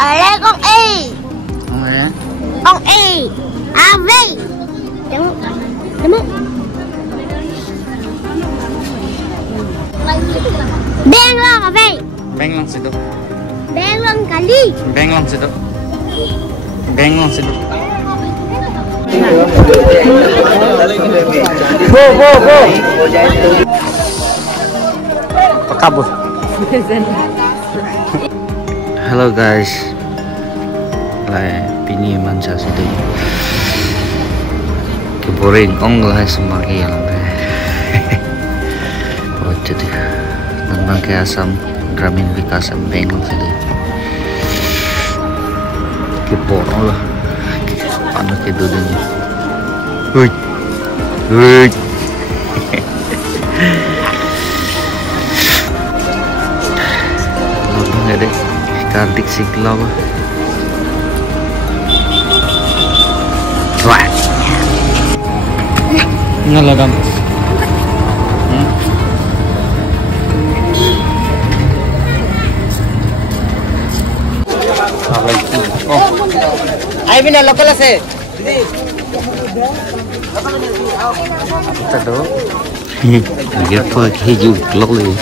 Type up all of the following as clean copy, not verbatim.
Ở đây con Y. Con Y. A V. Đúng không? Beng lang A V. Beng lang situ. Beng lang kali. Beng lang situ. Beng lang situ. Go. Pakabur. Hello guys. Lại pini manca situ. Keboring ong lah semari yang be. Oh jadi. Nang ke Asam Gramin Vikas Bank situ. Keborong lah. Anak itu ini. Hui. Lalu ada Kartik Sikla. Wah. Ngalagam. Ay bina local আছে Tado. Dia tuh hijau lalu.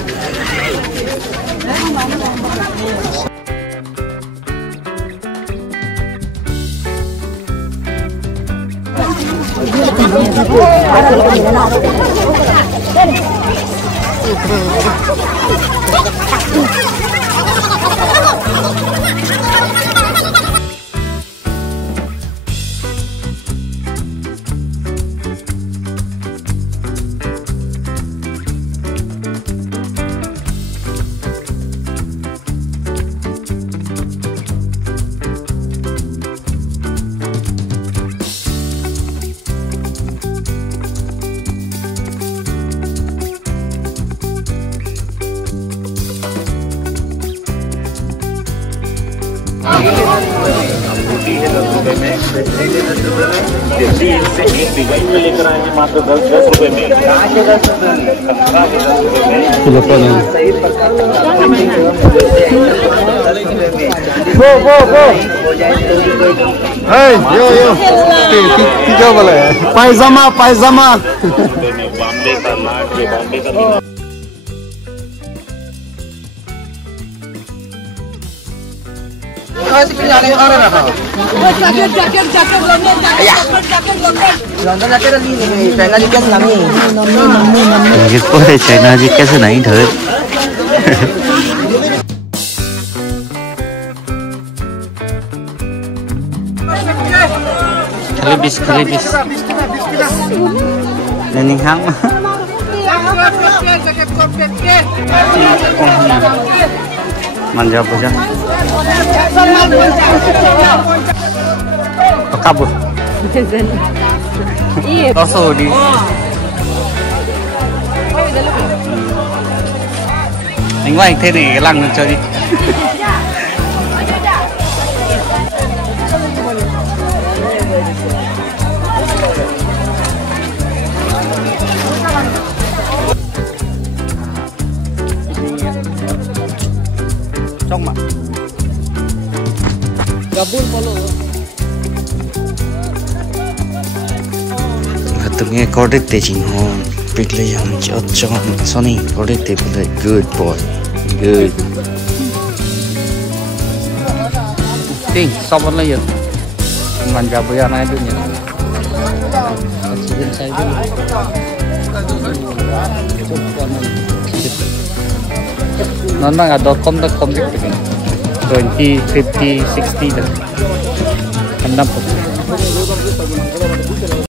Go. Hey, yo. Tiga boleh. Pajama. China जी कैसे नहीं थे खाली bis nening hang manja pujan pakabur also di anh qua anh thế này cái lăng nó chơi đi trong mà gabung follow là từng nghe có đích để chỉnh hồn big lay yang cho Sony có đích để bây good boy good ting sao vẫn lấy manja bây giờ này được nhỉ nó đang ở .com 20, 50, 60 dan 6